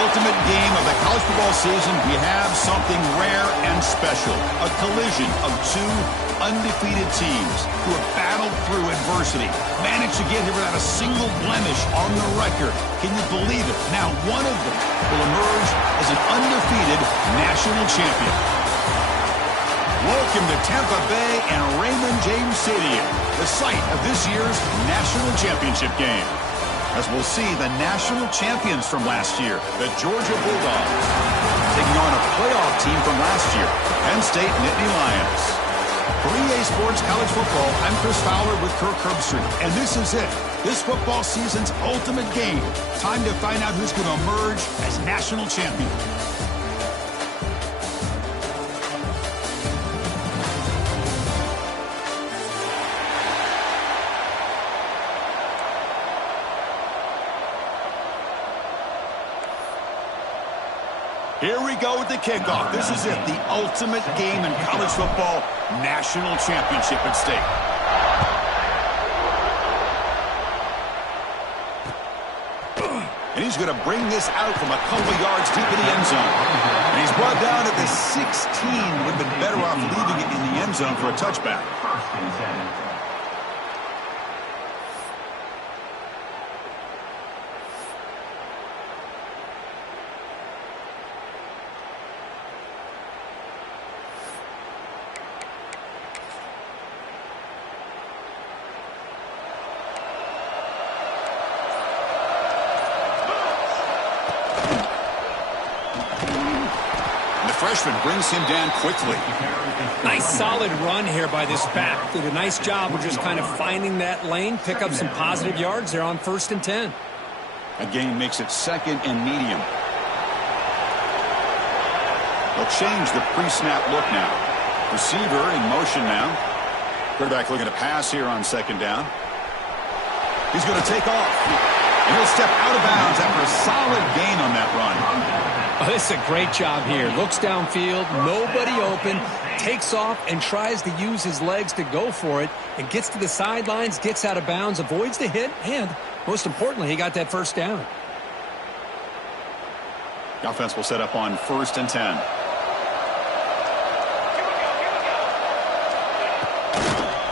ultimate game of the college football season, we have something rare and special. A collision of two undefeated teams who have battled through adversity, managed to get here without a single blemish on the record. Can you believe it? Now one of them will emerge as an undefeated national champion. Welcome to Tampa Bay and Raymond James Stadium, the site of this year's national championship game. As we'll see the national champions from last year, the Georgia Bulldogs, taking on a playoff team from last year, the Penn State Nittany Lions. For EA Sports College Football, I'm Chris Fowler with Kirk Herbstreit, and this is it. This football season's ultimate game. Time to find out who's going to emerge as national champion. Here we go with the kickoff. This is it, the ultimate game in college football, national championship at stake. And he's going to bring this out from a couple yards deep in the end zone. And he's brought down at the 16. Would have been better off leaving it in the end zone for a touchback. Freshman brings him down quickly. Nice solid run here by this back. Did a nice job of just kind of finding that lane, pick up some positive yards there on 1st and 10. A gain makes it 2nd and medium. They'll change the pre-snap look now. Receiver in motion now. Quarterback looking to pass here on 2nd down. He's going to take off. And he'll step out of bounds after a solid gain on that run. Oh, this is a great job here. Looks downfield, nobody open, takes off and tries to use his legs to go for it, and gets to the sidelines, gets out of bounds, avoids the hit, and most importantly, he got that 1st down. The offense will set up on 1st and 10.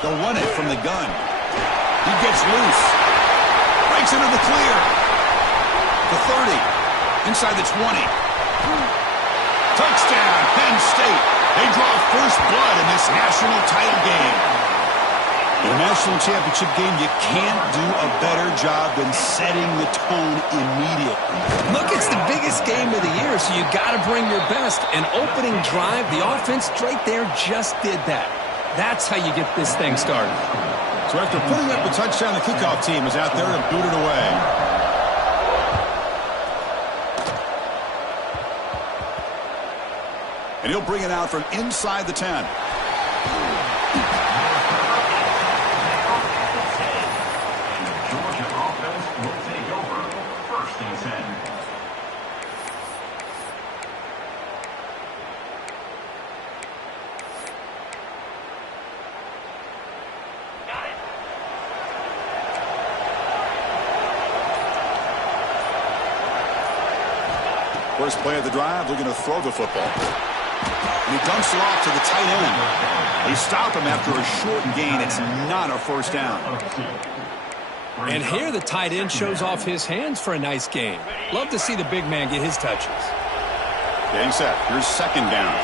They'll run it from the gun. He gets loose. Breaks into the clear. The 30. Inside the 20. Touchdown, Penn State. They draw first blood in this national title game. In a national championship game, you can't do a better job than setting the tone immediately. Look, it's the biggest game of the year, so you got to bring your best. An opening drive, the offense right there just did that. That's how you get this thing started. So after putting up the touchdown, the kickoff team is out there to boot it away. And he'll bring it out from inside the 10. Georgia offense will take over 1st and 10. First play of the drive, looking to throw the football. And he dumps it off to the tight end. They stop him after a short gain. It's not a 1st down. And here the tight end shows off his hands for a nice gain. Love to see the big man get his touches. Getting set. Here's 2nd down.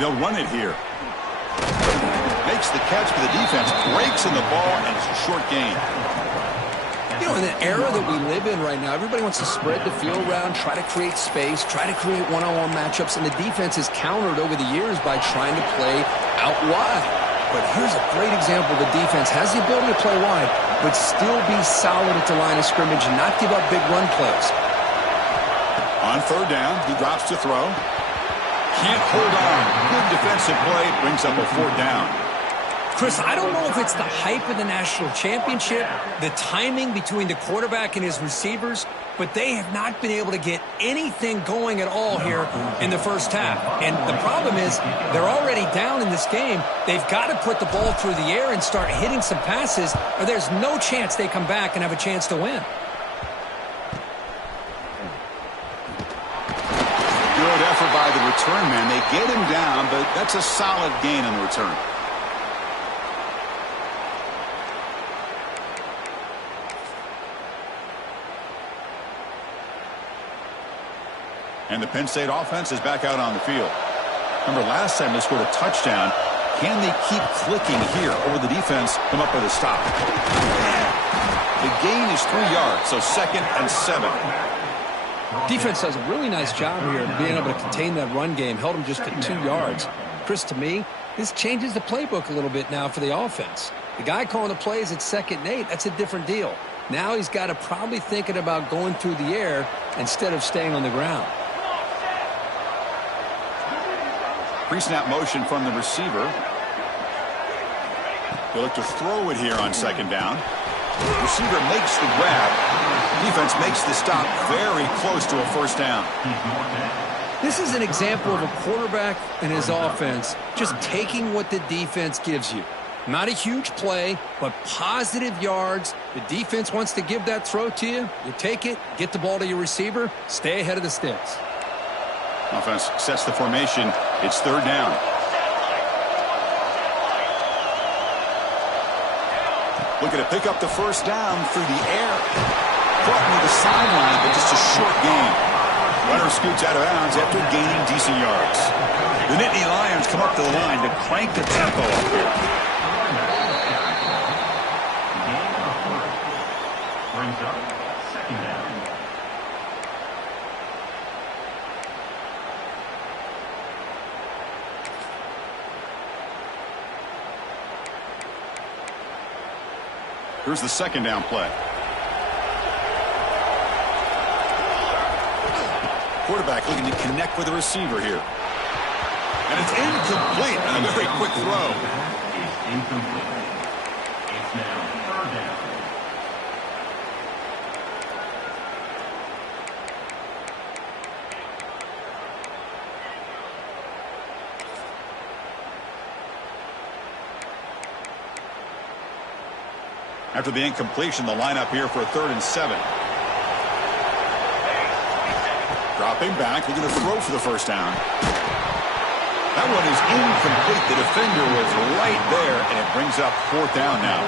They'll run it here. Makes the catch for the defense, breaks in the ball, and it's a short gain. You know, in the era that we live in right now, everybody wants to spread the field around, try to create space, try to create one-on-one matchups, and the defense has countered over the years by trying to play out wide. But here's a great example. The defense has the ability to play wide, but still be solid at the line of scrimmage and not give up big run plays. On 3rd down, he drops to throw. Can't hold on. Good defensive play. Brings up a 4th down. Chris, I don't know if it's the hype of the national championship, the timing between the quarterback and his receivers, but they have not been able to get anything going at all here in the first half. And the problem is they're already down in this game. They've got to put the ball through the air and start hitting some passes, or there's no chance they come back and have a chance to win. Good effort by the return man. They get him down, but that's a solid gain on the return. And the Penn State offense is back out on the field. Remember, last time they scored a touchdown. Can they keep clicking here over the defense, come up with a stop? The gain is 3 yards, so 2nd and 7. Defense does a really nice job here of being able to contain that run game. Held them just to 2 yards. Chris, to me, this changes the playbook a little bit now for the offense. The guy calling the plays at 2nd and 8, that's a different deal. Now he's got to probably thinking about going through the air instead of staying on the ground. Pre-snap motion from the receiver. They'll look to throw it here on 2nd down. Receiver makes the grab. Defense makes the stop very close to a 1st down. This is an example of a quarterback and his offense just taking what the defense gives you. Not a huge play, but positive yards. The defense wants to give that throw to you. You take it, get the ball to your receiver, stay ahead of the sticks. Offense sets the formation. It's 3rd down. Looking to pick up the 1st down through the air. Caught near the sideline, but just a short gain. Runner scoots out of bounds after gaining decent yards. The Nittany Lions come up to the line to crank the tempo up here. Brings up 2nd down. Here's the 2nd down play. Quarterback looking to connect with the receiver here. And it's incomplete on a very quick throw. It's incomplete. It's now 3rd down. After the incompletion, the lineup here for a 3rd and 7. Dropping back, looking to throw for the 1st down. That one is incomplete. The defender was right there, and it brings up 4th down now.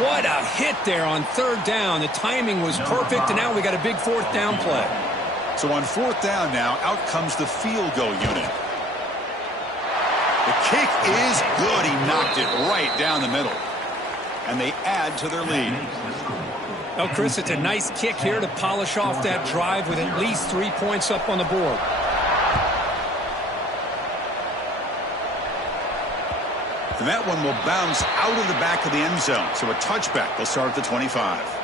What a hit there on 3rd down. The timing was perfect, and now we got a big 4th down play. So on 4th down now, out comes the field goal unit. The kick is good. He knocked it right down the middle. And they add to their lead. Well, Chris, it's a nice kick here to polish off that drive with at least 3 points up on the board. And that one will bounce out of the back of the end zone. So a touchback. They'll start at the 25.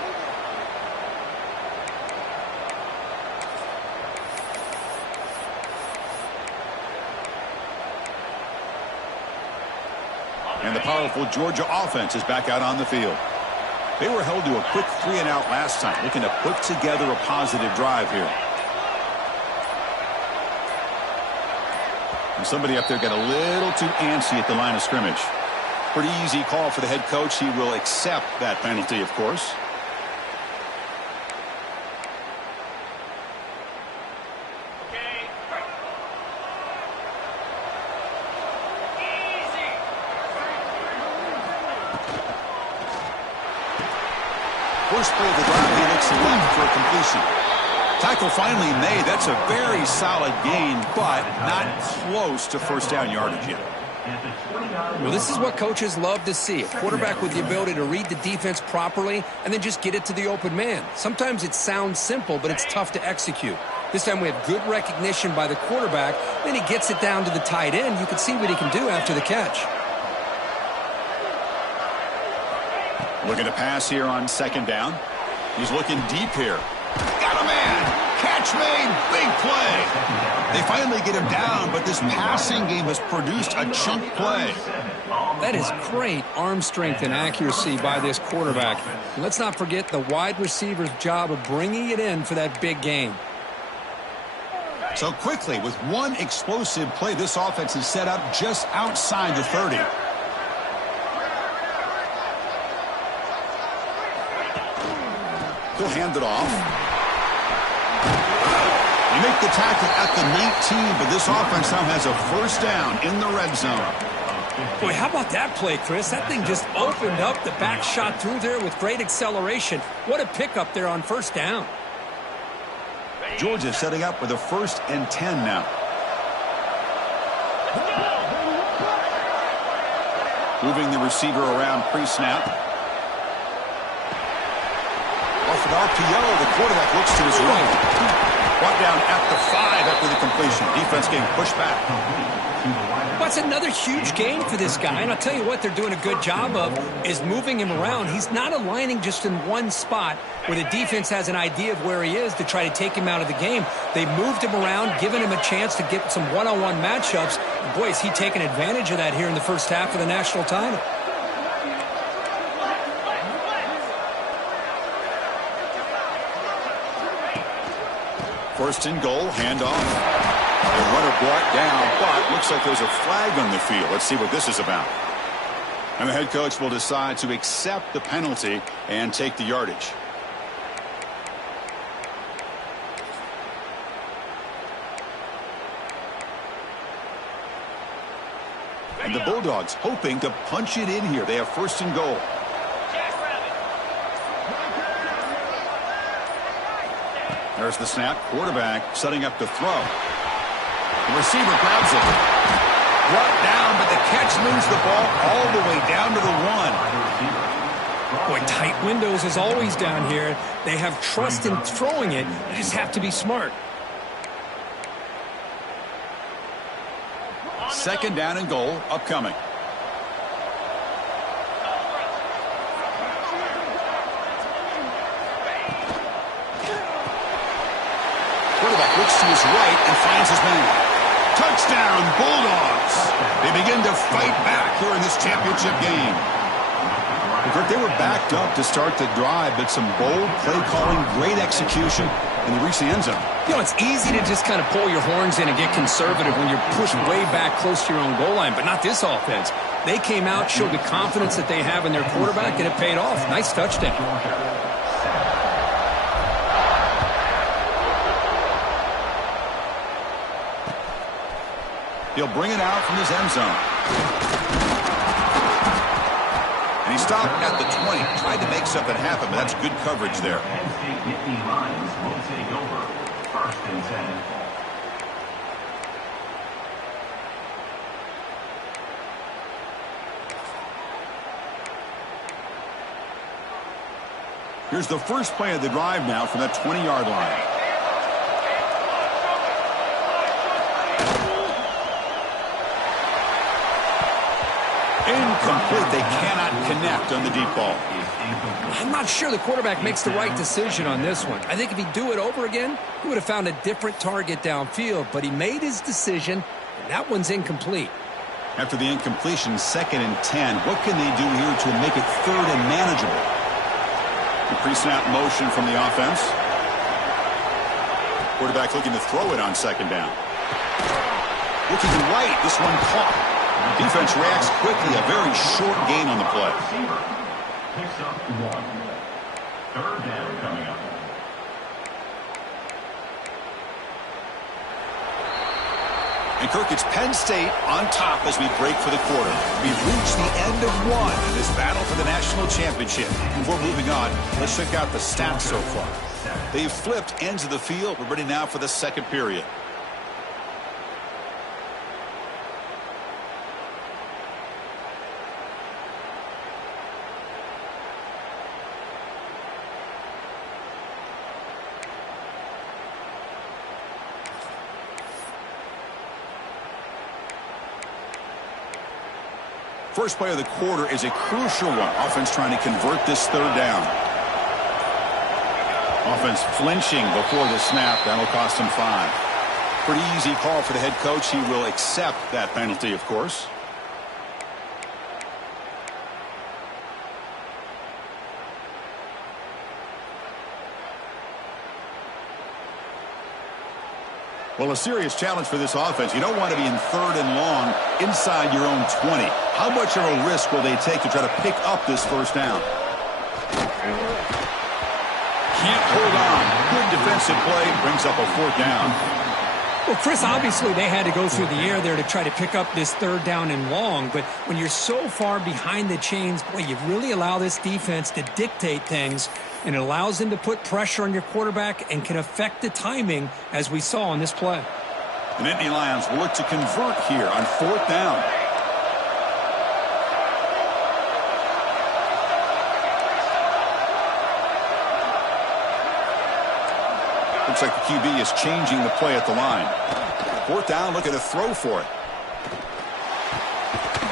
And the powerful Georgia offense is back out on the field. They were held to a quick 3-and-out last time, looking to put together a positive drive here. And somebody up there got a little too antsy at the line of scrimmage. Pretty easy call for the head coach. He will accept that penalty, of course. First play of the drive, he looks left for a completion. Tackle finally made. That's a very solid gain, but not close to 1st down yardage yet. Well, this is what coaches love to see. A quarterback with the ability to read the defense properly and then just get it to the open man. Sometimes it sounds simple, but it's tough to execute. This time we have good recognition by the quarterback. Then he gets it down to the tight end. You can see what he can do after the catch. Looking to pass here on 2nd down. He's looking deep here. Got a man. Catch catch made. Big play. They finally get him down, but this passing game has produced a chunk play. That is great arm strength and accuracy by this quarterback. And let's not forget the wide receiver's job of bringing it in for that big game. So quickly, with one explosive play, this offense is set up just outside the 30. He'll hand it off. They make the tackle at the 19, but this offense now has a first down in the red zone. Boy, how about that play, Chris? That thing just opened up. The back shot through there with great acceleration. What a pickup there on first down. Georgia setting up with a 1st and 10 now. Moving the receiver around pre-snap. Off an RPO, the quarterback looks to his right. Brought down at the 5 after the completion. Defense getting pushed back. That's another huge gain for this guy, and I'll tell you what they're doing a good job of is moving him around. He's not aligning just in one spot where the defense has an idea of where he is to try to take him out of the game. They moved him around, giving him a chance to get some one-on-one matchups. Boy, is he taking advantage of that here in the first half of the national title. First and goal, handoff. The runner brought down, but looks like there's a flag on the field. Let's see what this is about. And the head coach will decide to accept the penalty and take the yardage. And the Bulldogs hoping to punch it in here. They have first and goal. There's the snap. Quarterback setting up to throw. The receiver grabs it. Brought down, but the catch moves the ball all the way down to the 1. Boy, tight windows as always down here. They have trust in throwing it. You just have to be smart. Second down and goal upcoming. Quarterback looks to his right and finds his man. Touchdown, Bulldogs. They begin to fight back here in this championship game. Kirk, they were backed up to start the drive, but some bold play calling, great execution, and they reach the end zone. You know, it's easy to just kind of pull your horns in and get conservative when you're pushed way back close to your own goal line, but not this offense. They came out, showed the confidence that they have in their quarterback, and it paid off. Nice touchdown. He'll bring it out from his end zone. And he stopped at the 20. Tried to make something happen, but that's good coverage there. Here's the first play of the drive now from that 20-yard line. Incomplete. They cannot connect on the deep ball. I'm not sure the quarterback makes the right decision on this one. I think if he'd do it over again, he would have found a different target downfield, but he made his decision, and that one's incomplete. After the incompletion, 2nd and 10. What can they do here to make it 3rd and manageable? The pre-snap motion from the offense. Quarterback looking to throw it on 2nd down. Looking right, this one caught. Defense reacts quickly. A very short gain on the play. Picks up 1. 3rd down coming up. And Kirk, it's Penn State on top as we break for the quarter. We've reached the end of one in this battle for the national championship. Before moving on, let's check out the stats so far. They've flipped ends of the field. We're ready now for the second period. First play of the quarter is a crucial one. Offense trying to convert this 3rd down. Offense flinching before the snap. That'll cost him 5. Pretty easy call for the head coach. He will accept that penalty, of course. Well, a serious challenge for this offense. You don't want to be in 3rd and long inside your own 20. How much of a risk will they take to try to pick up this first down? Can't hold on. Good defensive play. Brings up a 4th down. Well, Chris, obviously they had to go through the air there to try to pick up this 3rd down and long. But when you're so far behind the chains, boy, you really allow this defense to dictate things. And it allows them to put pressure on your quarterback and can affect the timing, as we saw on this play. The Nittany Lions will look to convert here on 4th down. Looks like the QB is changing the play at the line. 4th down, looking to throw for it.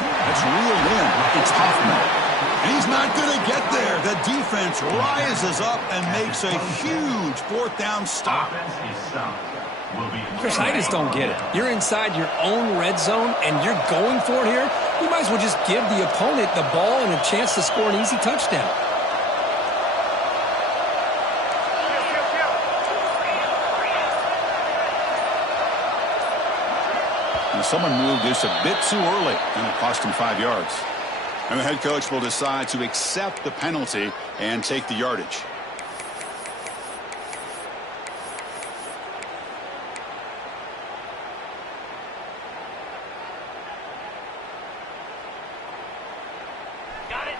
That's reeled in. It's Hoffman. And he's not going to get there. The defense rises up and makes a huge 4th down stop. Chris, I just don't get it. You're inside your own red zone and you're going for it here. You might as well just give the opponent the ball and a chance to score an easy touchdown. Someone moved this a bit too early, and it cost him 5 yards. And the head coach will decide to accept the penalty and take the yardage. Got it.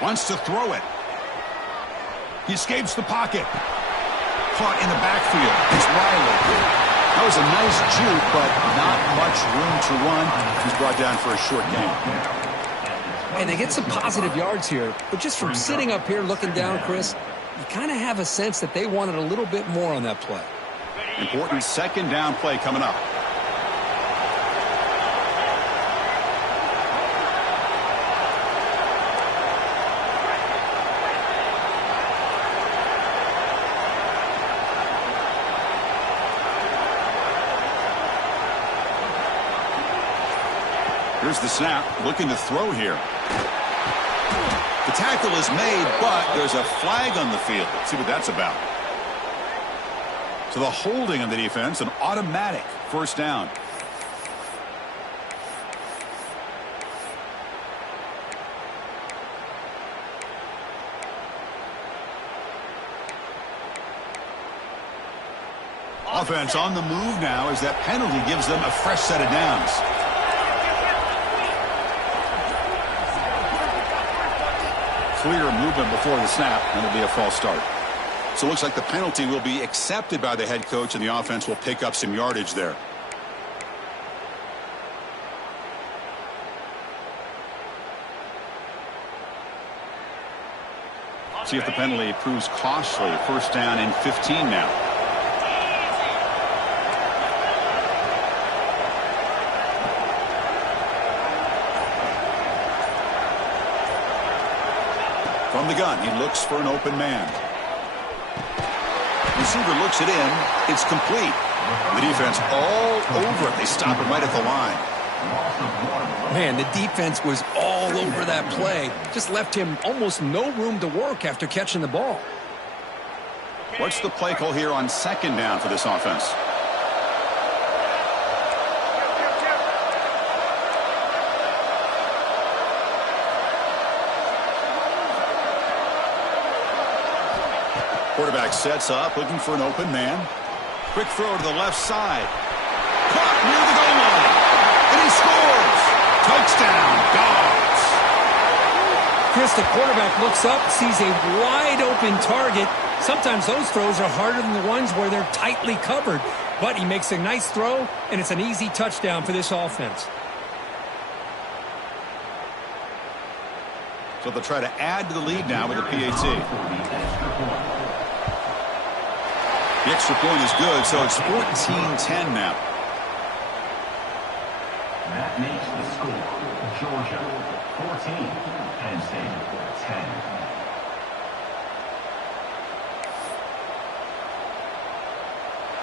Wants to throw it. He escapes the pocket. Caught in the backfield. It's Riley. That was a nice juke, but not much room to run. He's brought down for a short gain. And they get some positive yards here. But just from sitting up here looking down, Chris, you kind of have a sense that they wanted a little bit more on that play. Important 2nd down play coming up. Here's the snap, looking to throw here. The tackle is made, but there's a flag on the field. Let's see what that's about. So the holding of the defense, an automatic 1st down. Offense on the move now as that penalty gives them a fresh set of downs. Clear movement before the snap, and it'll be a false start. So it looks like the penalty will be accepted by the head coach, and the offense will pick up some yardage there. See if the penalty proves costly. 1st down and 15 now. From the gun, he looks for an open man. Receiver looks it in. It's complete. The defense all over it. They stop it right at the line. Man, the defense was all over that play. Just left him almost no room to work after catching the ball. What's the play call here on 2nd down for this offense? Quarterback sets up, looking for an open man. Quick throw to the left side. Caught near the goal line. And he scores. Touchdown, Dogs. Chris, the quarterback looks up, sees a wide open target. Sometimes those throws are harder than the ones where they're tightly covered. But he makes a nice throw, and it's an easy touchdown for this offense. So they'll try to add to the lead now with a PAT. The extra point is good, so it's 14-10 now. That makes the score, Georgia 14. Penn State 10.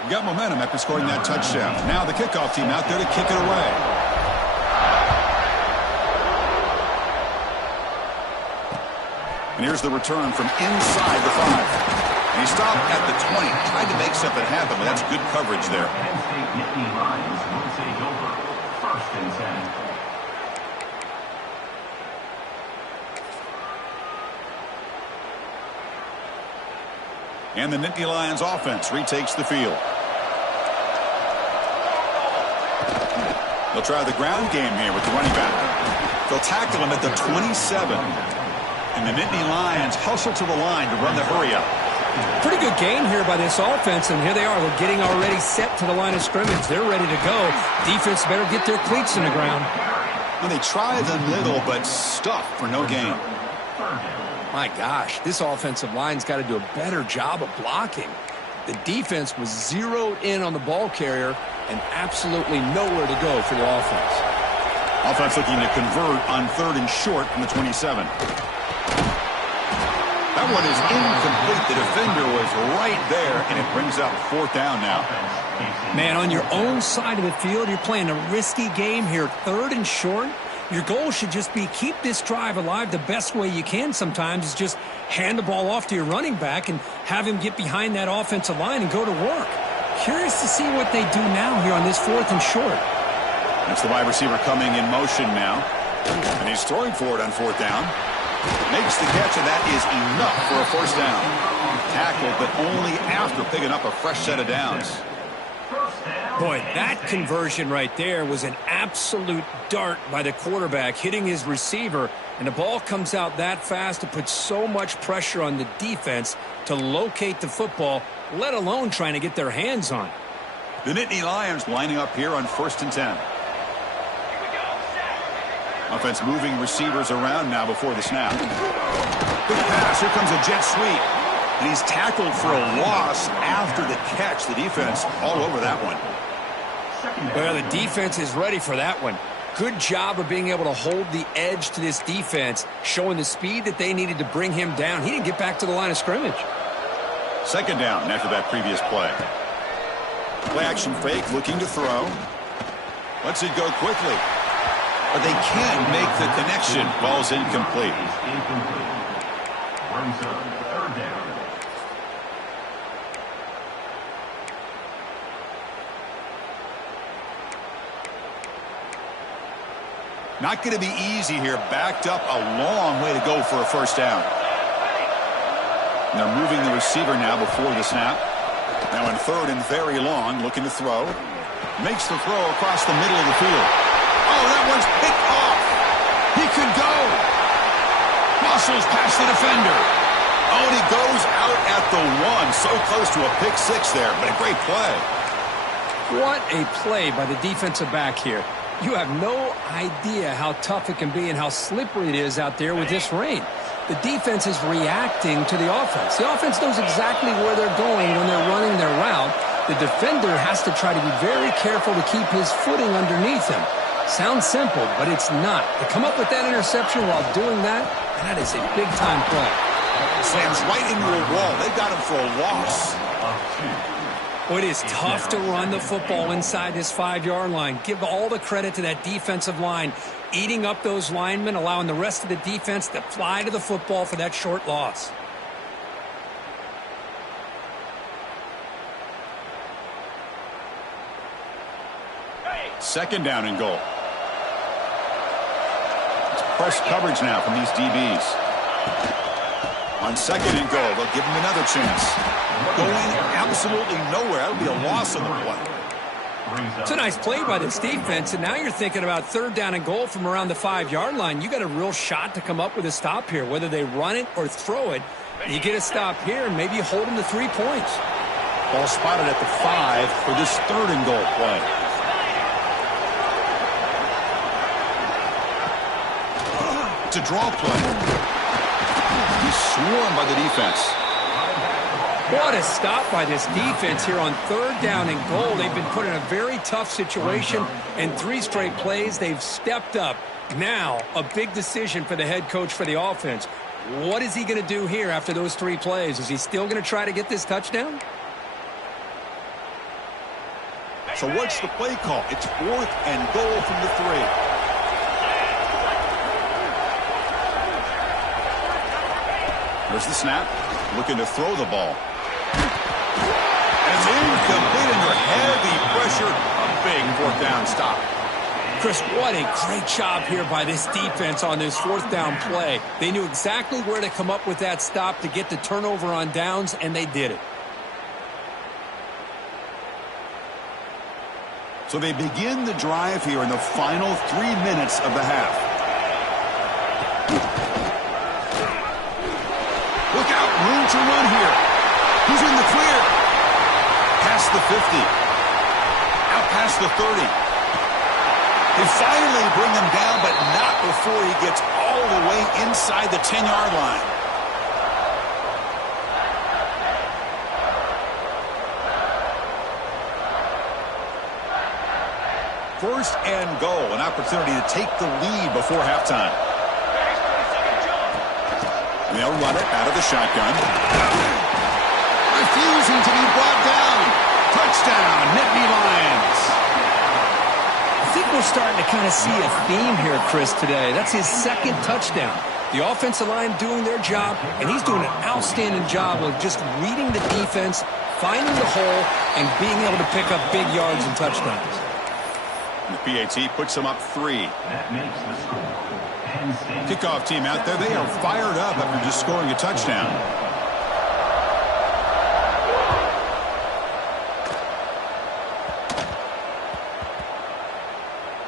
Got momentum after scoring that touchdown. Now the kickoff team out there to kick it away. And here's the return from inside the 5. And he stopped at the 20. Tried to make something happen, but that's good coverage there. Penn State Nittany Lions will take over. 1st and 10. And the Nittany Lions offense retakes the field. They'll try the ground game here with the running back. They'll tackle him at the 27. And the Nittany Lions hustle to the line to run the hurry up. Pretty good game here by this offense, and here they are. They're getting already set to the line of scrimmage. They're ready to go. Defense better get their cleats in the ground. Well, they try them little, but stuff for no gain. My gosh, this offensive line's got to do a better job of blocking. The defense was zeroed in on the ball carrier and absolutely nowhere to go for the offense. Offense looking to convert on 3rd and short from the 27. That one is incomplete. The defender was right there, and it brings up 4th down now. Man, on your own side of the field, you're playing a risky game here. 3rd and short. Your goal should just be keep this drive alive the best way you can sometimes is just hand the ball off to your running back and have him get behind that offensive line and go to work. Curious to see what they do now here on this 4th and short. That's the wide receiver coming in motion now. And he's throwing for it on 4th down. Makes the catch, and that is enough for a 1st down. Tackled, but only after picking up a fresh set of downs. Boy, that conversion right there was an absolute dart by the quarterback, hitting his receiver, and the ball comes out that fast to put so much pressure on the defense to locate the football, let alone trying to get their hands on it. The Nittany Lions lining up here on 1st and 10. Offense moving receivers around now before the snap. Big pass. Here comes a jet sweep. And he's tackled for a loss after the catch. The defense all over that one. Well, the defense is ready for that one. Good job of being able to hold the edge to this defense, showing the speed that they needed to bring him down. He didn't get back to the line of scrimmage. 2nd down after that previous play. Play action fake, looking to throw. Lets it go quickly. But they can't make the connection. Ball's incomplete. Brings up 3rd down. Not going to be easy here. Backed up a long way to go for a 1st down. And they're moving the receiver now before the snap. Now in 3rd and very long, looking to throw. Makes the throw across the middle of the field. Oh, that one's picked off. He could go. Muscles past the defender. Oh, and he goes out at the 1. So close to a pick 6 there, but a great play. What a play by the defensive back here. You have no idea how tough it can be and how slippery it is out there with this rain. The defense is reacting to the offense. The offense knows exactly where they're going when they're running their route. The defender has to try to be very careful to keep his footing underneath him. Sounds simple, but it's not. To come up with that interception while doing that, that is a big-time play. Slams right into a wall. They got him for a loss. Well, it is tough to run the football inside this 5-yard line. Give all the credit to that defensive line, eating up those linemen, allowing the rest of the defense to fly to the football for that short loss. Second down and goal. It's press coverage now from these DBs. On 2nd and goal, they'll give him another chance. Going absolutely nowhere. That would be a loss on the play. It's a nice play by this defense, and now you're thinking about 3rd down and goal from around the 5-yard line. You got a real shot to come up with a stop here, whether they run it or throw it. You get a stop here, and maybe you hold them to 3 points. Ball spotted at the 5 for this 3rd and goal play. It's a draw play. He's swarmed by the defense. What a stop by this defense here on 3rd down and goal. They've been put in a very tough situation. In 3 straight plays, they've stepped up. Now, a big decision for the head coach for the offense. What is he going to do here after those 3 plays? Is he still going to try to get this touchdown? So what's the play call? It's 4th and goal from the 3. There's the snap. Looking to throw the ball. And it's incomplete under heavy pressure. A big 4th down stop. Chris, what a great job here by this defense on this 4th down play. They knew exactly where to come up with that stop to get the turnover on downs, and they did it. So they begin the drive here in the final 3 minutes of the half. Look out, room to run here. Who's in the clear? Past the 50. Out past the 30. They finally bring him down, but not before he gets all the way inside the 10-yard line. First and goal, an opportunity to take the lead before halftime. And they'll run it out of the shotgun. Refusing to be brought down. Touchdown, Nittany Lions. I think we're starting to kind of see a theme here, Chris, today. That's his 2nd touchdown. The offensive line doing their job, and he's doing an outstanding job of just reading the defense, finding the hole, and being able to pick up big yards and touchdowns. The PAT puts them up 3. That makes the score. Penn State. Kickoff team out there, they are fired up after just scoring a touchdown.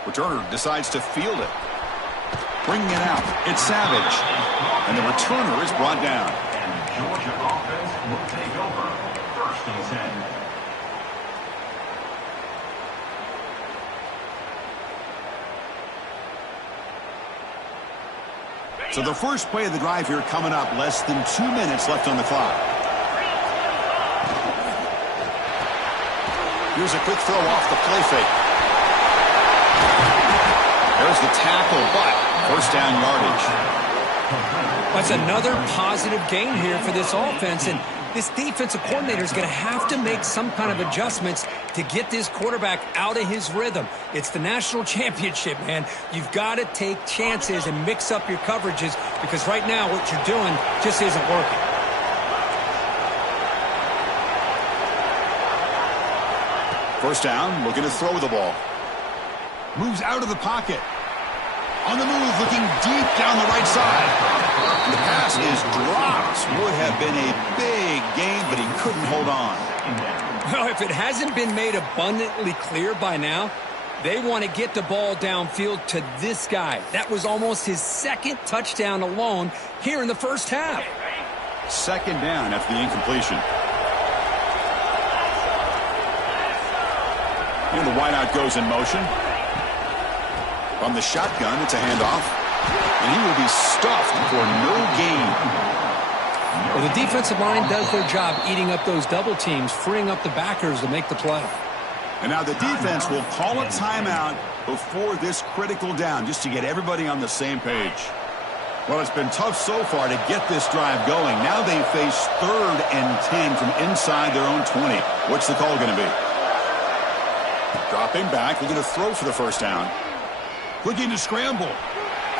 Returner decides to field it. Bringing it out, it's Savage. And the returner is brought down. And the Georgia offense will take over. 1st and 10. So the first play of the drive here coming up, less than 2 minutes left on the clock. Here's a quick throw off the play fake. There's the tackle, but 1st down yardage. That's another positive gain here for this offense, and this defensive coordinator is going to have to make some kind of adjustments to get this quarterback out of his rhythm. It's the national championship, man. You've got to take chances and mix up your coverages because right now what you're doing just isn't working. First down, looking to throw the ball. Moves out of the pocket. On the move, looking deep down the right side. The pass is dropped. Would have been a big gain, but he couldn't hold on. Well, if it hasn't been made abundantly clear by now, they want to get the ball downfield to this guy. That was almost his 2nd touchdown alone here in the first half. 2nd down after the incompletion. And the wideout goes in motion. From the shotgun, it's a handoff. And he will be stuffed for no gain. Well, the defensive line does their job eating up those double teams, freeing up the backers to make the play. And now the defense will call a timeout before this critical down, just to get everybody on the same page. Well, it's been tough so far to get this drive going. Now they face 3rd and 10 from inside their own 20. What's the call going to be? Dropping back, looking to throw for the 1st down. Looking to scramble.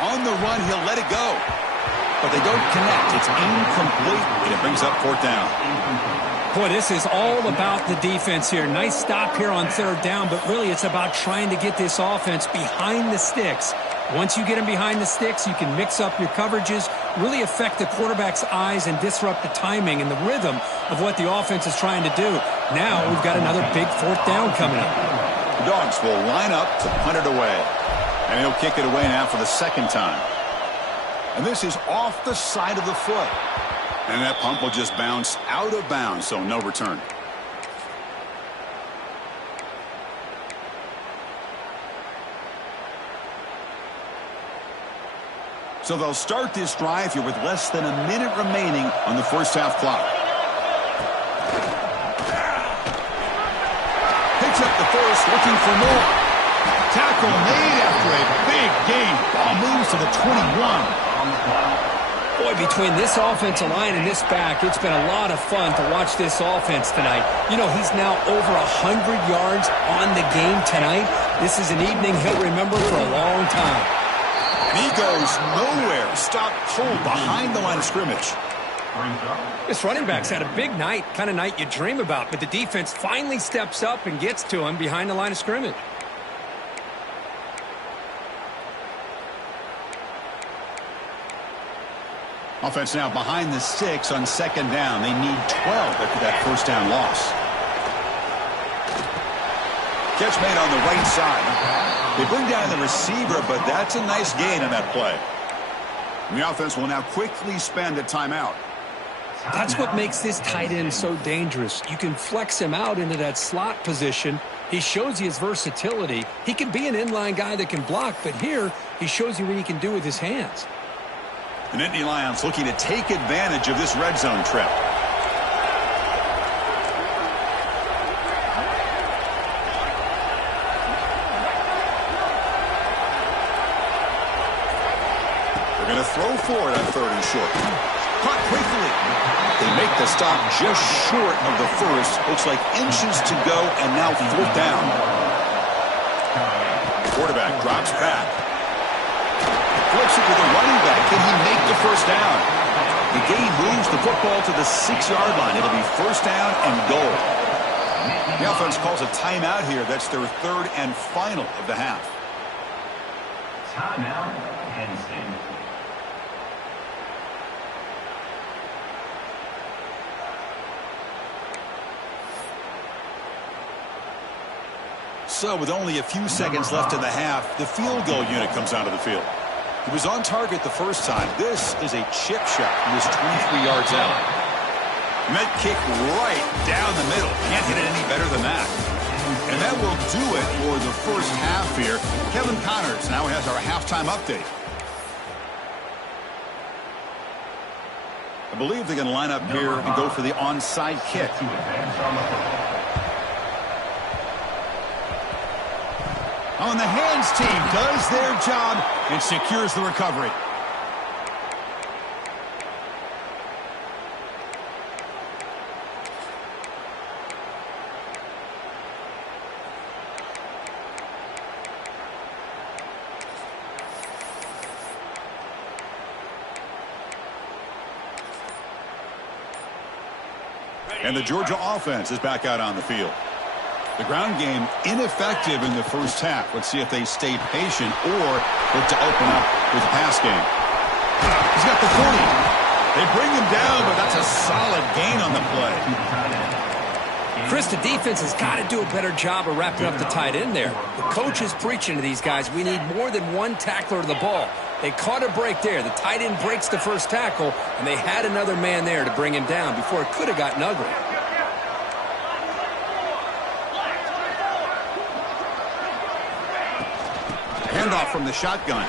On the run, he'll let it go. But they don't connect. It's incomplete, and it brings up 4th down. Boy, this is all about the defense here. Nice stop here on 3rd down, but really it's about trying to get this offense behind the sticks. Once you get them behind the sticks, you can mix up your coverages, really affect the quarterback's eyes and disrupt the timing and the rhythm of what the offense is trying to do. Now we've got another big 4th down coming up. The Dogs will line up to punt it away. And he'll kick it away now for the 2nd time. And this is off the side of the foot. And that punt will just bounce out of bounds, so no return. So they'll start this drive here with less than a minute remaining on the first half clock. defense looking for more. Tackle made after a big gain. Ball moves to the 21. Boy, between this offensive line and this back, it's been a lot of fun to watch this offense tonight. You know, he's now over 100 yards on the game tonight. This is an evening he'll remember for a long time. And he goes nowhere. Stop cold behind the line of scrimmage. This running back's had a big night, kind of night you dream about, but the defense finally steps up and gets to him behind the line of scrimmage. Offense now behind the 6 on second down. They need 12 after that first down loss. Catch made on the right side. They bring down the receiver, but that's a nice gain on that play. And the offense will now quickly spend a timeout. That's what makes this tight end so dangerous. You can flex him out into that slot position. He shows you his versatility. He can be an inline guy that can block, but here he shows you what he can do with his hands. The Nittany Lions looking to take advantage of this red zone trip. They're going to throw for it on 3rd and short. Caught quickly. They make the stop just short of the first. Looks like inches to go, and now 4th down. Quarterback drops back. Flips it to the running back. Can he make the first down? The game moves the football to the 6-yard line. It'll be 1st down and goal. The offense calls a timeout here. That's their 3rd and final of the half. Timeout, Penn State. So with only a few seconds left in the half, the field goal unit comes onto the field. He was on target the first time. This is a chip shot from his 23 yards out. And that kick right down the middle. Can't hit it any better than that. And that will do it for the first half here. Kevin Connors now has our halftime update. I believe they're going to line up here and go for the onside kick. On the hands team does their job and secures the recovery. And the Georgia offense is back out on the field. The ground game ineffective in the first half. Let's see if they stay patient or look to open up with the pass game. He's got the 40. They bring him down, but that's a solid gain on the play. Chris, the defense has got to do a better job of wrapping up the tight end there. The coach is preaching to these guys, we need more than one tackler to the ball. They caught a break there. The tight end breaks the first tackle, and they had another man there to bring him down before it could have gotten ugly. Handoff from the shotgun.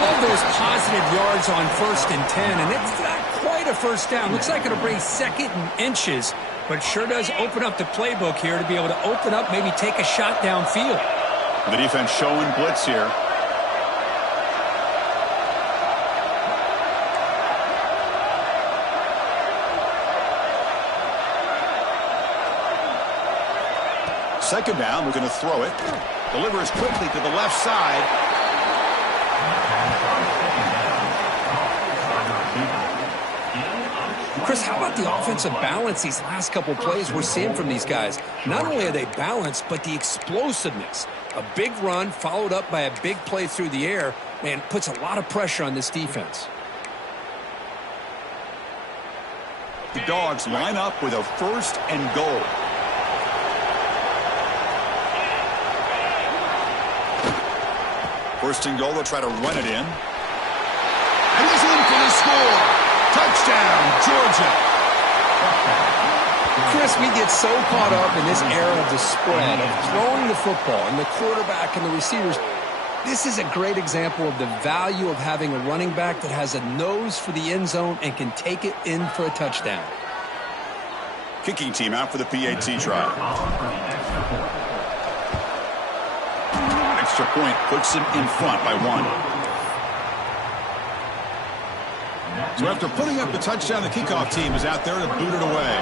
Love those positive yards on 1st and 10, and it's not quite a first down. Looks like it'll bring 2nd and inches, but sure does open up the playbook here to be able to open up, maybe take a shot downfield. The defense showing blitz here. Second down, we're going to throw it. Delivers quickly to the left side. Chris, how about the offensive balance these last couple plays we're seeing from these guys? Not only are they balanced, but the explosiveness. A big run followed up by a big play through the air, man, puts a lot of pressure on this defense. The Dogs line up with a 1st and goal. First and goal, they'll try to run it in. And he's in for the score. Touchdown, Georgia. Chris, we get so caught up in this era of the spread, of throwing the football, and the quarterback and the receivers. This is a great example of the value of having a running back that has a nose for the end zone and can take it in for a touchdown. Kicking team out for the PAT try. Extra point puts him in front by 1. So after putting up the touchdown, the kickoff team is out there to boot it away.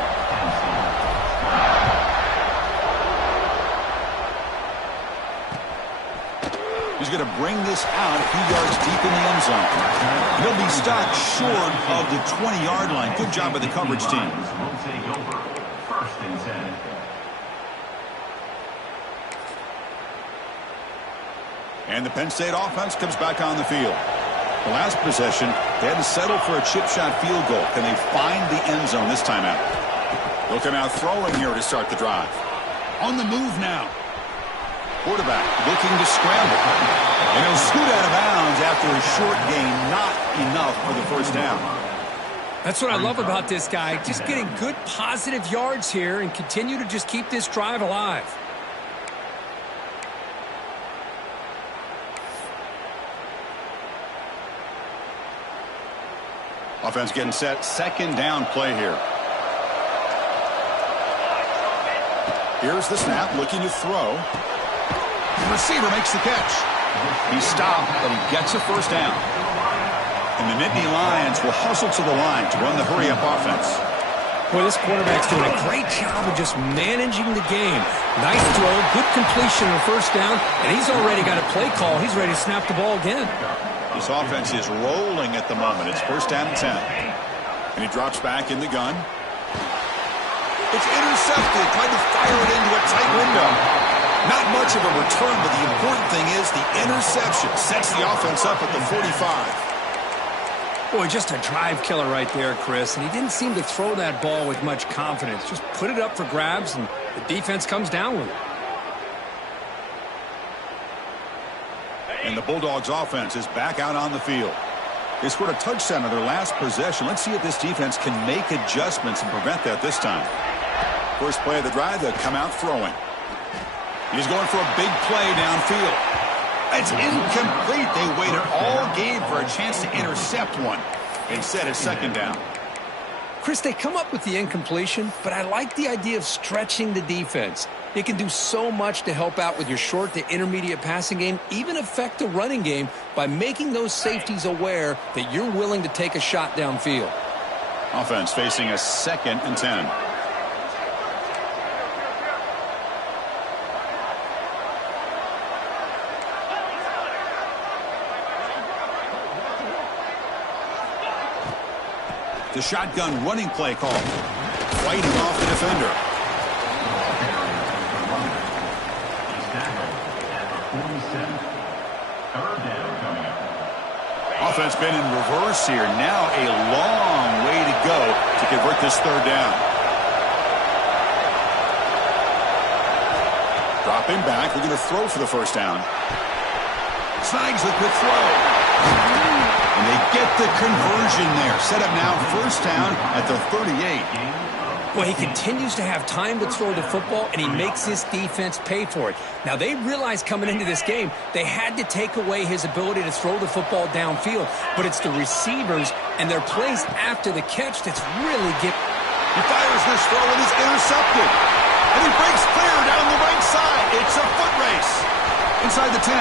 He's going to bring this out a few yards deep in the end zone. He'll be stopped short of the 20-yard line. Good job by the coverage team. And the Penn State offense comes back on the field. The last possession, they had to settle for a chip shot field goal. Can they find the end zone this time out? They'll come out throwing here to start the drive. On the move now. Quarterback looking to scramble. And he'll scoot out of bounds after a short gain. Not enough for the first down. That's what I love about this guy. Just getting good positive yards here and continue to just keep this drive alive. Offense getting set. Second down play here. Here's the snap, looking to throw. The receiver makes the catch. He's stopped, but he gets a first down. And the Nittany Lions will hustle to the line to run the hurry-up offense. Boy, this quarterback's doing a great job of just managing the game. Nice throw, good completion on first down, and he's already got a play call. He's ready to snap the ball again. This offense is rolling at the moment. It's first down and 10. And he drops back in the gun. It's intercepted. Tried to fire it into a tight window. Not much of a return, but the important thing is the interception sets the offense up at the 45. Boy, just a drive killer right there, Chris. And he didn't seem to throw that ball with much confidence. Just put it up for grabs, and the defense comes down with it. And the Bulldogs offense is back out on the field. They scored a touchdown on their last possession. Let's see if this defense can make adjustments and prevent that this time. First play of the drive, they'll come out throwing. He's going for a big play downfield. It's incomplete. They waited all game for a chance to intercept one. Instead, it's second down. Chris, they come up with the incompletion, but I like the idea of stretching the defense. It can do so much to help out with your short to intermediate passing game, even affect the running game by making those safeties aware that you're willing to take a shot downfield. Offense facing a second and 10. The shotgun running play call. Fighting off the defender. Offense been in reverse here. Now a long way to go to convert this third down. Dropping back. We're going to throw for the first down. Snags the quick throw. And they get the conversion there. Set up now first down at the 38. Well, he continues to have time to throw the football, and he makes his defense pay for it. Now, they realized coming into this game they had to take away his ability to throw the football downfield, but it's the receivers and their plays after the catch that's really get. He fires this throw and is intercepted. And he breaks clear down the right side. It's a foot race. Inside the 10.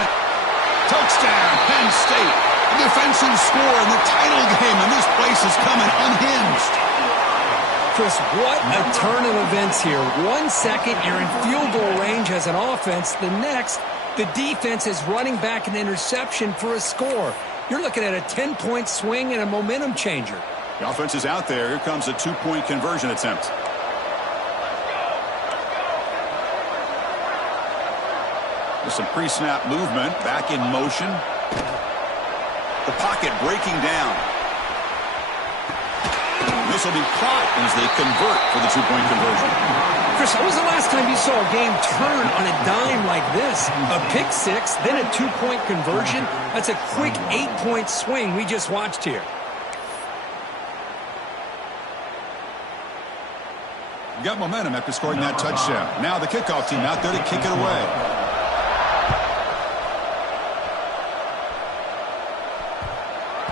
Touchdown, Penn State. A defensive score in the title game, and this place is coming unhinged. Chris, what a turn of events here. 1 second, you're in field goal range as an offense. The next, the defense is running back an interception for a score. You're looking at a 10-point swing and a momentum changer. The offense is out there. Here comes a 2-point conversion attempt. With some pre-snap movement, back in motion. The pocket breaking down. This will be caught as they convert for the 2-point conversion. Chris, when was the last time you saw a game turn on a dime like this? A pick six, then a 2-point conversion. That's a quick 8-point swing we just watched here. Got momentum after scoring that touchdown. Now the kickoff team out there to kick it away.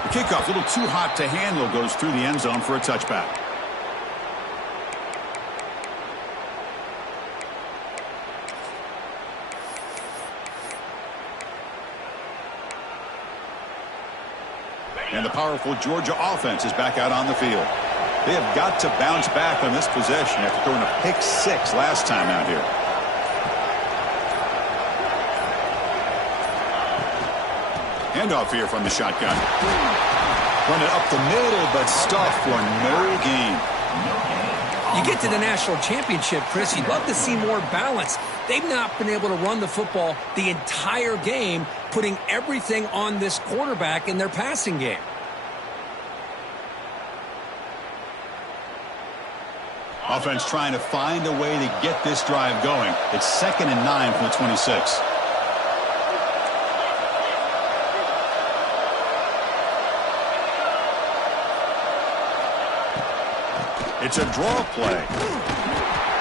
The kickoff, a little too hot to handle, goes through the end zone for a touchback. And the powerful Georgia offense is back out on the field. They have got to bounce back on this possession after throwing a pick 6 last time out here. Handoff here from the shotgun. Run it up the middle, but stuffed for no gain. You get to the national championship, Chris, you'd love to see more balance. They've not been able to run the football the entire game, putting everything on this quarterback in their passing game. Offense trying to find a way to get this drive going. It's 2nd and 9 from the 26. It's a draw play.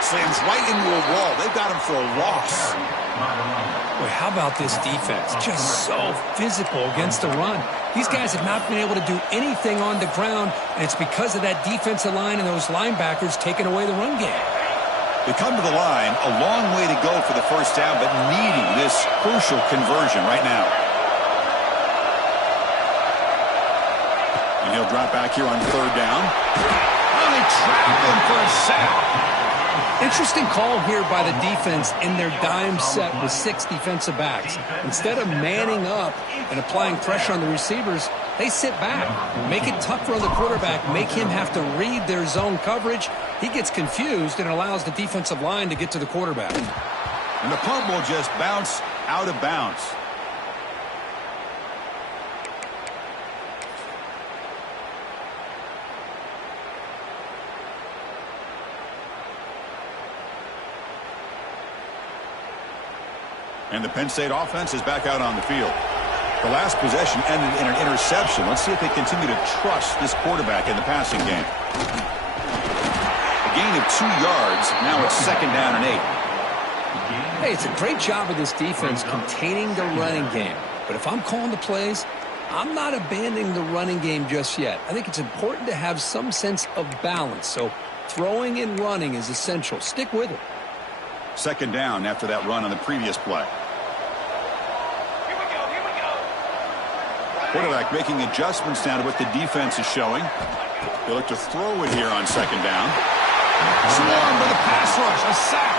Slams right into a wall. They've got him for a loss. Boy, how about this defense? Just so physical against the run. These guys have not been able to do anything on the ground, and it's because of that defensive line and those linebackers taking away the run game. They come to the line, a long way to go for the first down, but needing this crucial conversion right now. And he'll drop back here on 3rd down. Oh, they trap him for a sack. Interesting call here by the defense in their dime set with 6 defensive backs. Instead of manning up and applying pressure on the receivers, they sit back, make it tougher on the quarterback, make him have to read their zone coverage. He gets confused and allows the defensive line to get to the quarterback. And the punt will just bounce out of bounds. And the Penn State offense is back out on the field. The last possession ended in an interception. Let's see if they continue to trust this quarterback in the passing game. A gain of 2 yards. Now it's 2nd down and 8. Hey, it's a great job of this defense containing the running game. But if I'm calling the plays, I'm not abandoning the running game just yet. I think it's important to have some sense of balance. So throwing and running is essential. Stick with it. 2nd down after that run on the previous play. Quarterback making adjustments now to what the defense is showing. They look to throw it here on 2nd down. Swarm with a pass rush, a sack.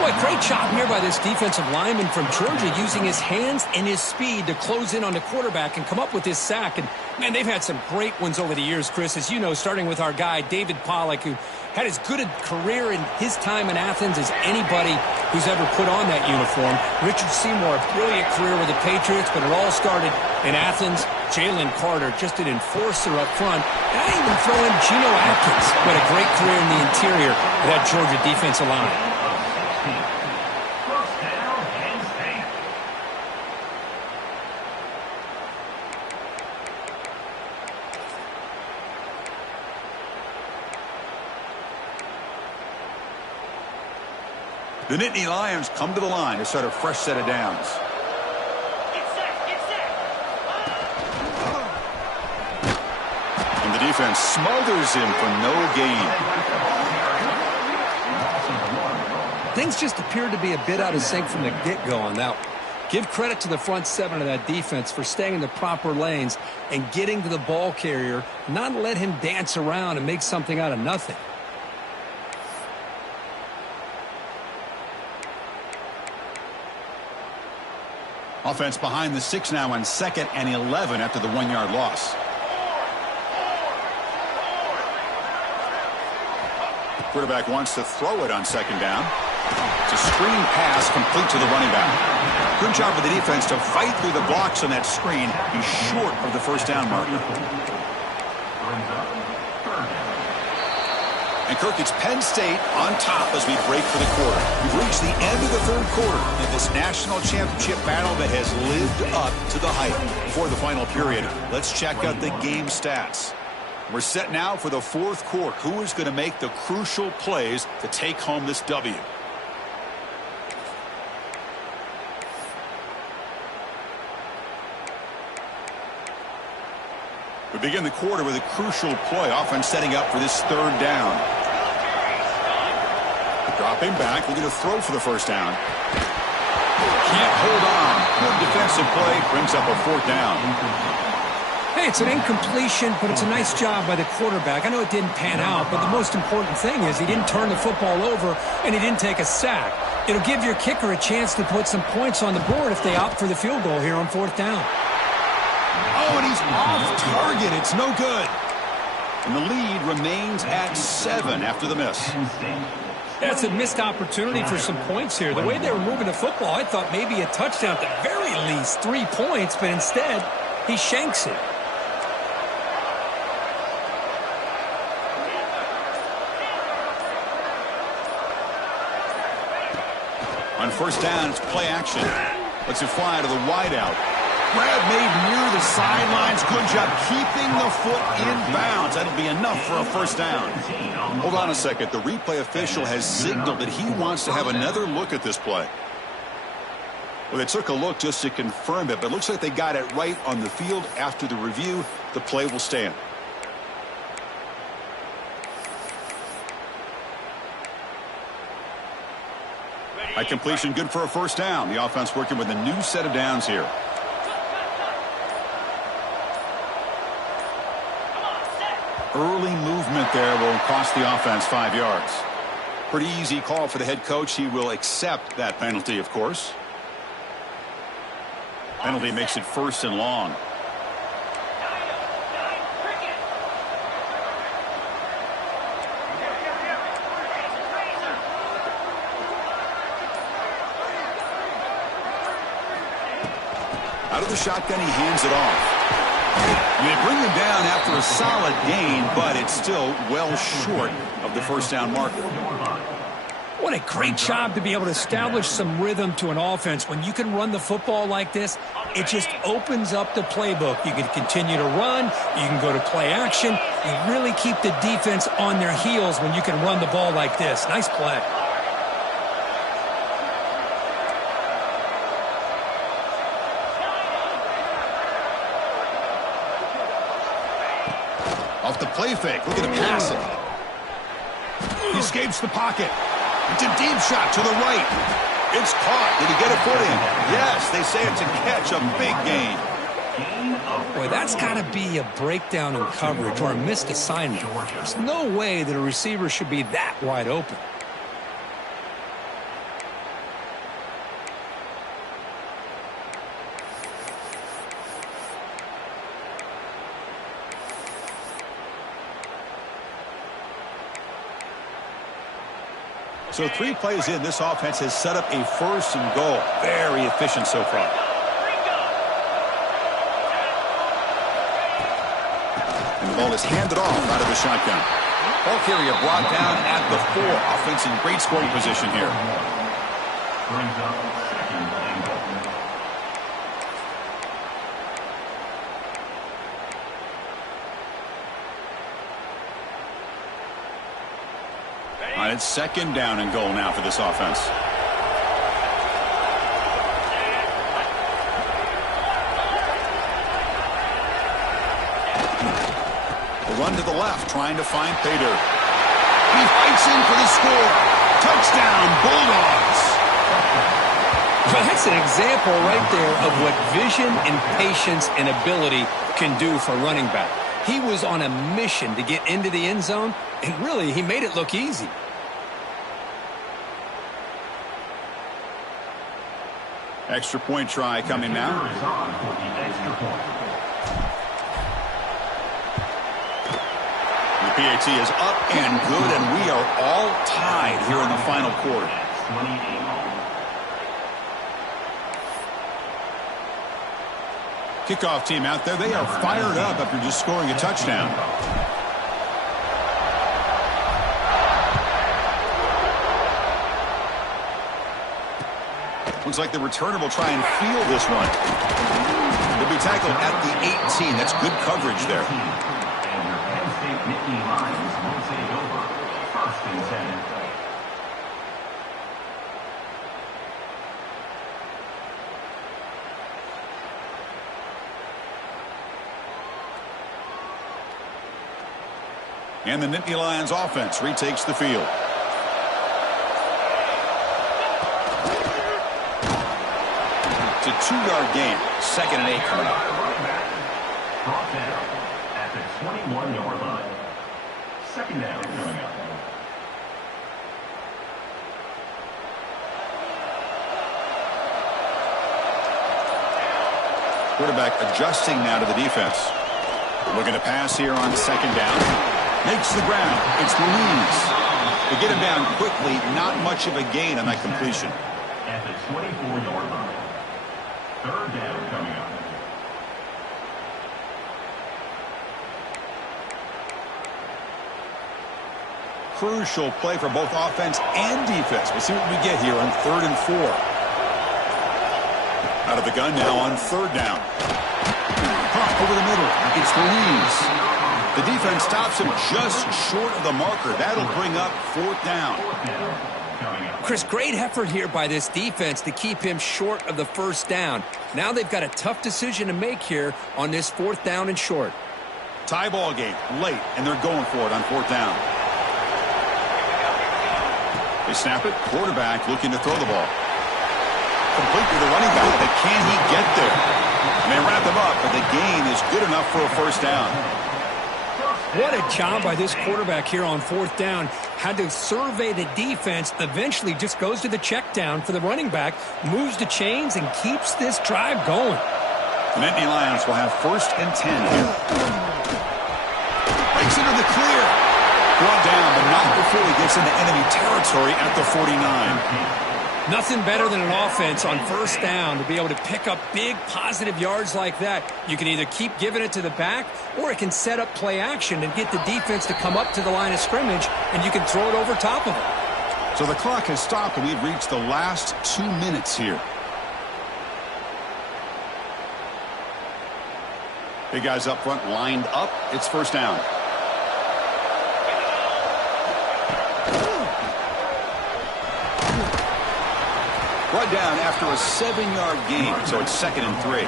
Boy, great job here by this defensive lineman from Georgia using his hands and his speed to close in on the quarterback and come up with this sack. And, man, they've had some great ones over the years, Chris, as you know, starting with our guy, David Pollock, who had as good a career in his time in Athens as anybody who's ever put on that uniform. Richard Seymour, a brilliant career with the Patriots, but it all started in Athens. Jalen Carter, just an enforcer up front. And I even throw in Geno Atkins, who had a great career in the interior of that Georgia defensive line. The Nittany Lions come to the line to start a fresh set of downs. And the defense smothers him for no gain. Things just appeared to be a bit out of sync from the get-go on that one. Give credit to the front 7 of that defense for staying in the proper lanes and getting to the ball carrier, not let him dance around and make something out of nothing. Offense behind the 6 now on 2nd and 11 after the 1-yard loss. Quarterback wants to throw it on 2nd down. It's a screen pass complete to the running back. Good job of the defense to fight through the blocks on that screen. He's short of the first down marker. And Kirk, it's Penn State on top as we break for the quarter. We've reached the end of the 3rd quarter in this national championship battle that has lived up to the hype. Before the final period, let's check out the game stats. We're set now for the 4th quarter. Who is going to make the crucial plays to take home this W? We begin the quarter with a crucial play. Offense setting up for this 3rd down. Dropping back, looking to throw for the first down. Can't hold on. Good defensive play brings up a 4th down. Hey, it's an incompletion, but it's a nice job by the quarterback. I know it didn't pan out, but the most important thing is he didn't turn the football over and he didn't take a sack. It'll give your kicker a chance to put some points on the board if they opt for the field goal here on 4th down. Oh, and he's off target. It's no good. And the lead remains at 7 after the miss. That's a missed opportunity for some points here. The way they were moving the football, I thought maybe a touchdown at the very least, 3 points, but instead he shanks it. On 1st down, it's play action. Lets it fly to the wideout. Grab made near the sidelines. Good job keeping the foot in bounds. That'll be enough for a 1st down. Hold on a second. The replay official has signaled that he wants to have another look at this play. Well, they took a look just to confirm it, but it looks like they got it right on the field. After the review, the play will stand. By completion, good for a 1st down. The offense working with a new set of downs here. Early movement there will cost the offense 5 yards. Pretty easy call for the head coach. He will accept that penalty, of course. Penalty makes it 1st and long. Out of the shotgun, he hands it off. They bring him down after a solid gain, but it's still well short of the 1st down marker. What a great job to be able to establish some rhythm to an offense. When you can run the football like this, it just opens up the playbook. You can continue to run. You can go to play action. You really keep the defense on their heels when you can run the ball like this. Nice play. Off the play fake. Look at him pass it. He escapes the pocket. It's a deep shot to the right. It's caught. Did he get a foot in? Yes, they say it's a catch, a big gain. Boy, that's got to be a breakdown in coverage or a missed assignment. There's no way that a receiver should be that wide open. So 3 plays in, this offense has set up a 1st and goal. Very efficient so far. And the ball is handed off out of the shotgun. Ball carrier brought down at the 4. Offense in great scoring position here. Brings up 2nd and goal. All right, it's 2nd down and goal now for this offense. The run to the left, trying to find pay dirt. He fights in for the score. Touchdown, Bulldogs. Well, that's an example right there of what vision and patience and ability can do for a running back. He was on a mission to get into the end zone, and really, he made it look easy. Extra point try coming now. Is on for the extra point. The PAT is up and good, and we are all tied here in the final quarter. 28. Kickoff team out there, they are fired up after just scoring a touchdown. Looks like the returner will try and field this one. They'll be tackled at the 18. That's good coverage there. And your Penn State Nittany Lions won't take over. 1st and 10. And the Nittany Lions offense retakes the field. It's a 2-yard gain. 2nd and 8 coming up. Brought down at the 21-yard line. Second down coming up. Quarterback adjusting now to the defense. Looking to pass here on second down. Makes the ground. It's Louise. They get him down quickly. Not much of a gain on that completion. At the 24-yard line. Third down coming up. Crucial play for both offense and defense. We'll see what we get here on 3rd and 4. Out of the gun now on 3rd down. Pop over the middle. It's Louise. The defense stops him just short of the marker. That'll bring up 4th down. Chris, great effort here by this defense to keep him short of the 1st down. Now they've got a tough decision to make here on this 4th down and short. Tie ball game late, and they're going for it on 4th down. They snap it. Quarterback looking to throw the ball. Complete to the running back, but can he get there? And they wrap him up, but the gain is good enough for a 1st down. What a job by this quarterback here on 4th down. Had to survey the defense, eventually just goes to the check down for the running back, moves the chains, and keeps this drive going. The Nittany Lions will have 1st and 10 here. Breaks into the clear. Brought down, but not before he gets into enemy territory at the 49. Nothing better than an offense on 1st down to be able to pick up big positive yards like that. You can either keep giving it to the back, or it can set up play action and get the defense to come up to the line of scrimmage, and you can throw it over top of it. So the clock has stopped, and we've reached the last 2 minutes here. Big guys up front lined up. It's 1st down. Brought down after a 7-yard gain, so it's 2nd and 3.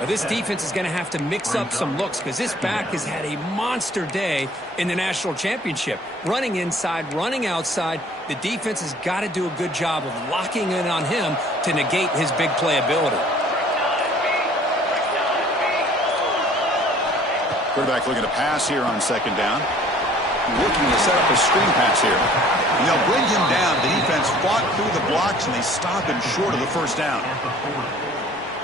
Now this defense is going to have to mix up some looks because this back has had a monster day in the national championship. Running inside, running outside. The defense has got to do a good job of locking in on him to negate his big play ability. Quarterback looking to pass here on 2nd down. Looking to set up a screen pass here. And they'll bring him down. The defense fought through the blocks, and they stop him short of the 1st down.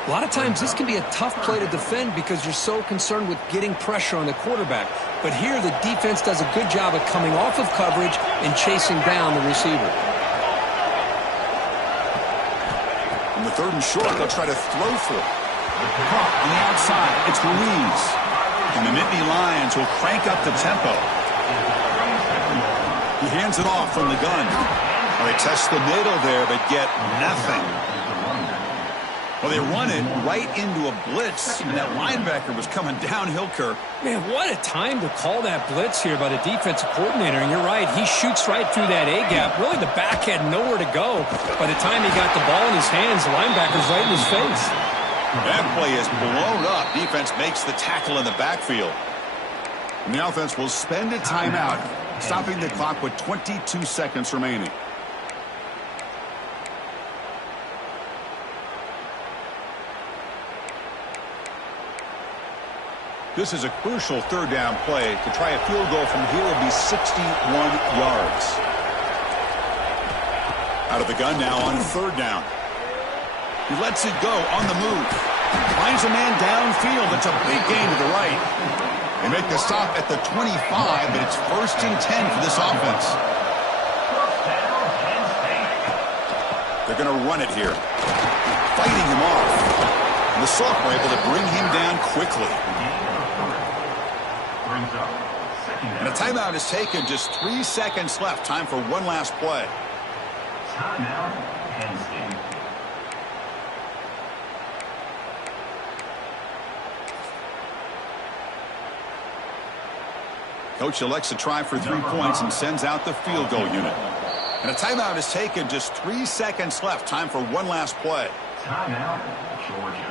A lot of times this can be a tough play to defend because you're so concerned with getting pressure on the quarterback. But here the defense does a good job of coming off of coverage and chasing down the receiver. On the 3rd and short, they'll try to throw for it. Pop on the outside. It's Louise. And the Nittany Lions will crank up the tempo. He hands it off from the gun. Well, they test the middle there, but get nothing. Well, they run it right into a blitz, and that linebacker was coming downhill, Kirk. Man, what a time to call that blitz here by the defensive coordinator. And you're right, he shoots right through that A-gap. Really, the back had nowhere to go. By the time he got the ball in his hands, the linebacker's right in his face. That play is blown up. Defense makes the tackle in the backfield. And the offense will spend a timeout, stopping the clock with 22 seconds remaining. This is a crucial 3rd down play. To try a field goal from here would be 61 yards. Out of the gun now on 3rd down. He lets it go on the move. Finds a man downfield. It's a big gain to the right. They make the stop at the 25, but it's 1st and 10 for this offense. They're going to run it here. Fighting him off. And the Salk were able to bring him down quickly. And a timeout is taken. Just 3 seconds left. Time for one last play. Timeout, Penn State. Coach elects to try for 3 points and sends out the field goal unit. And a timeout is taken. Just 3 seconds left. Time for one last play. Timeout, Georgia.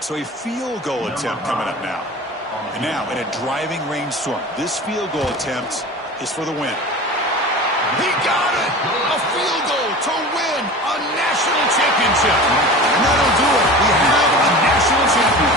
So a field goal attempt coming up now. And now in a driving rainstorm, this field goal attempt is for the win. He got it! A field goal to win a national championship. And that'll do it. We have a national champion.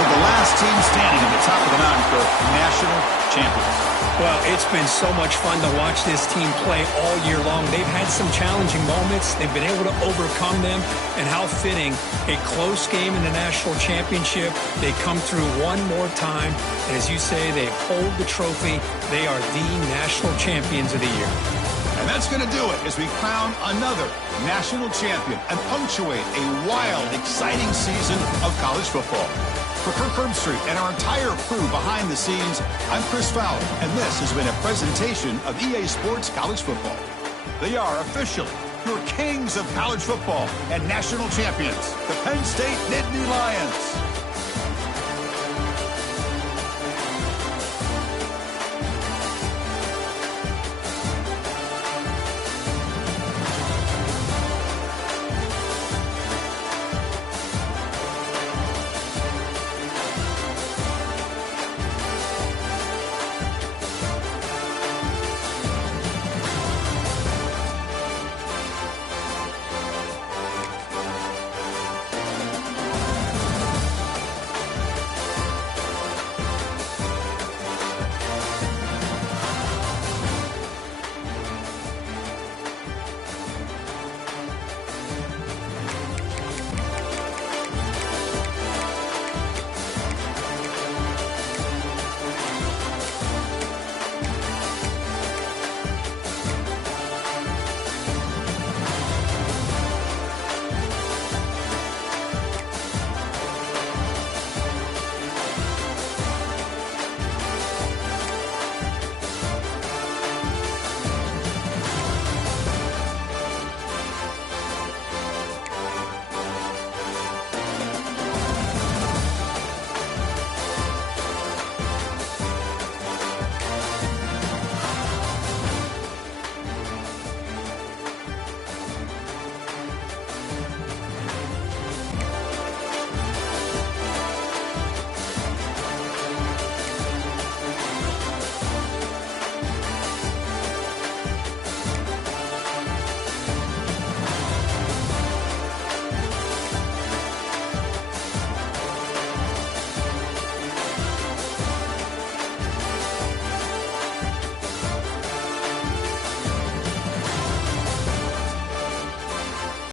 For the last team standing at the top of the mountain for national champions. Well, it's been so much fun to watch this team play all year long. They've had some challenging moments. They've been able to overcome them. And how fitting, a close game in the national championship. They come through one more time. And as you say, they hold the trophy. They are the national champions of the year. And that's going to do it as we crown another national champion and punctuate a wild, exciting season of college football. For Kirk Herbstreit and our entire crew behind the scenes, I'm Chris Fowler, and this has been a presentation of EA Sports College Football. They are officially your kings of college football and national champions, the Penn State Nittany Lions.